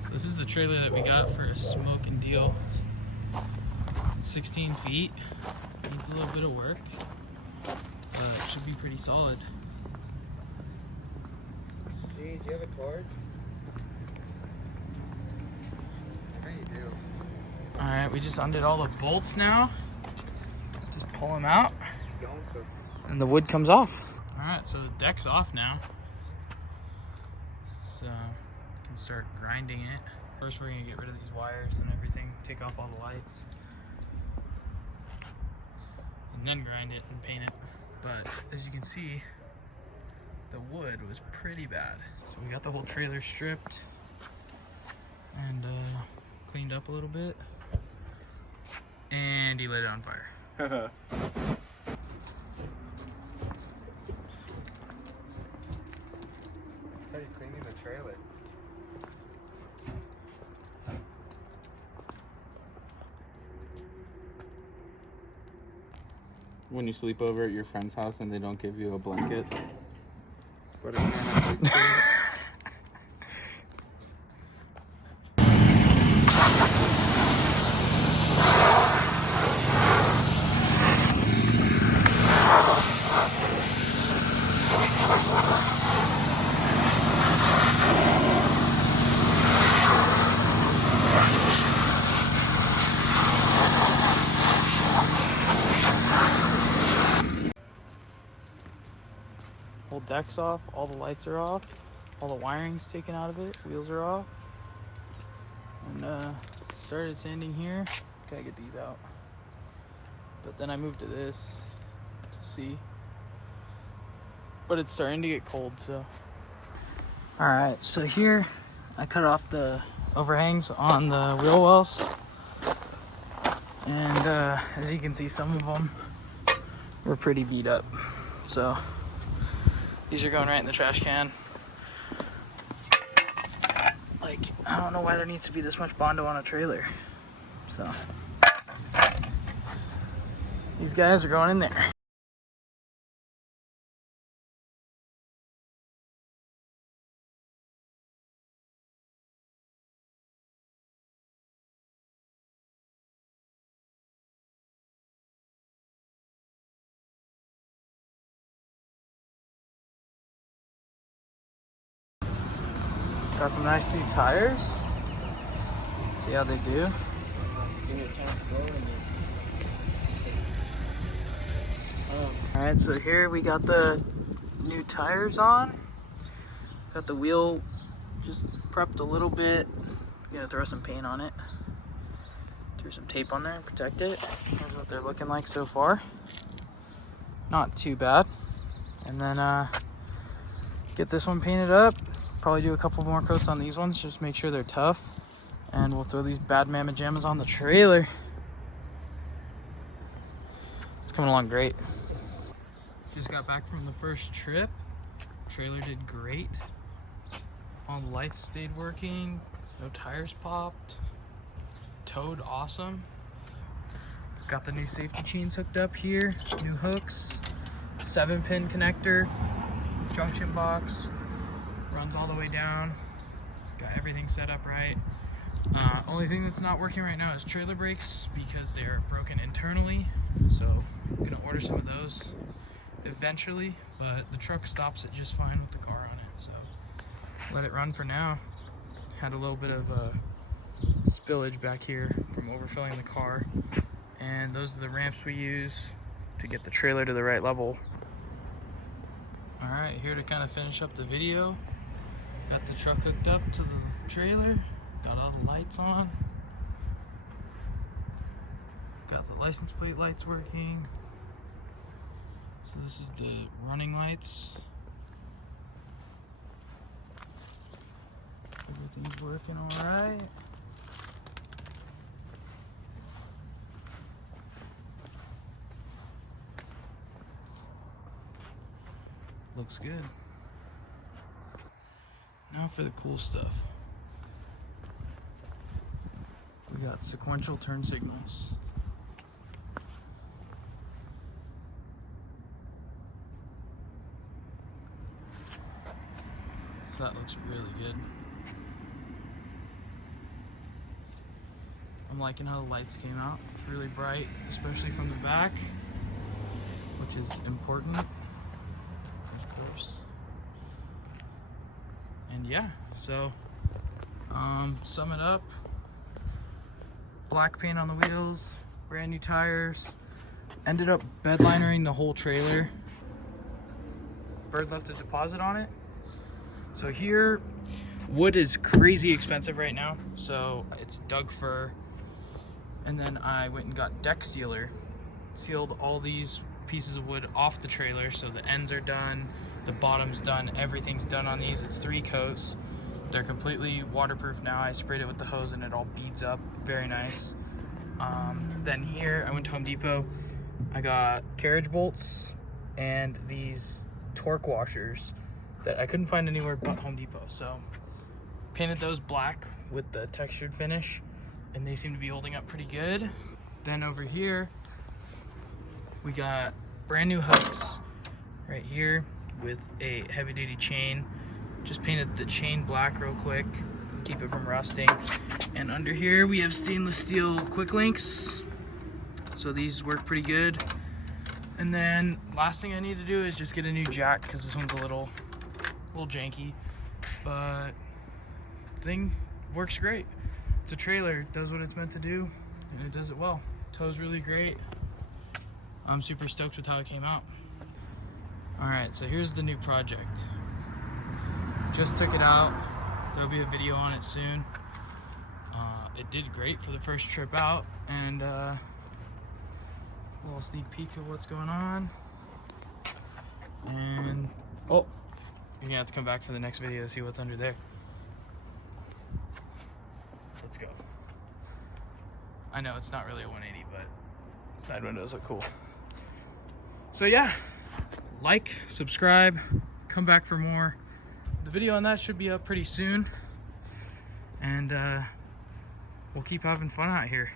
So this is the trailer that we got for a smoking deal. 16 feet. Needs a little bit of work, but it should be pretty solid. See, do you have a torch? Yeah, you do. Alright, we just undid all the bolts now. Just pull them out, and the wood comes off. Alright, so the deck's off now. So, we can start grinding it. First we're going to get rid of these wires and everything, take off all the lights, and then grind it and paint it. But as you can see, the wood was pretty bad. So we got the whole trailer stripped and cleaned up a little bit, and he lit it on fire. That's how you're cleaning the trailer. When you sleep over at your friend's house and they don't give you a blanket. But it can't have Whole deck's off, all the lights are off, all the wiring's taken out of it, wheels are off. And started sanding here. Gotta get these out. But then I moved to this to see. But it's starting to get cold, so. Alright, so here I cut off the overhangs on the wheel wells. And as you can see, some of them were pretty beat up. So these are going right in the trash can. Like, I don't know why there needs to be this much Bondo on a trailer. So these guys are going in there. Got some nice new tires. See how they do. Alright, so here we got the new tires on. Got the wheel just prepped a little bit. Gonna throw some paint on it. Throw some tape on there and protect it. Here's what they're looking like so far. Not too bad. And then get this one painted up. Probably do a couple more coats on these ones, just make sure they're tough. And we'll throw these bad mamma jammas on the trailer. It's coming along great. Just got back from the first trip. Trailer did great. All the lights stayed working. No tires popped. Towed awesome. Got the new safety chains hooked up here. New hooks. 7-pin connector. Junction box. Runs all the way down. Got everything set up right. Only thing that's not working right now is trailer brakes because they're broken internally. So I'm gonna order some of those eventually, but the truck stops it just fine with the car on it. So let it run for now. Had a little bit of spillage back here from overfilling the car. And those are the ramps we use to get the trailer to the right level. All right, here to kind of finish up the video. Got the truck hooked up to the trailer, got all the lights on, got the license plate lights working. So this is the running lights. Everything's working all right. Looks good. Now for the cool stuff. We got sequential turn signals. So that looks really good. I'm liking how the lights came out. It's really bright, especially from the back, which is important, of course. And yeah, so sum it up. Black paint on the wheels, brand new tires. Ended up bedlinering the whole trailer. Bird left a deposit on it. So here, wood is crazy expensive right now. So it's Doug fir. And then I went and got deck sealer. Sealed all these pieces of wood off the trailer. So the ends are done, the bottom's done, everything's done on these. It's 3 coats. They're completely waterproof now. I sprayed it with the hose and it all beads up. Very nice. Then here, I went to Home Depot. I got carriage bolts and these torque washers that I couldn't find anywhere but Home Depot. So painted those black with the textured finish and they seem to be holding up pretty good. Then over here, we got brand new hooks right here with a heavy duty chain. Just painted the chain black real quick, keep it from rusting. And under here we have stainless steel quick links. So these work pretty good. And then last thing I need to do is just get a new jack because this one's a little janky, but thing works great. It's a trailer, it does what it's meant to do, and it does it well. Tow's really great. I'm super stoked with how it came out. All right, so here's the new project. Just took it out. There'll be a video on it soon. It did great for the first trip out, and a little sneak peek of what's going on. And oh, you're gonna have to come back for the next video to see what's under there. Let's go. I know it's not really a 180, but side windows look cool. So yeah, like, subscribe, come back for more. The video on that should be up pretty soon, and we'll keep having fun out here.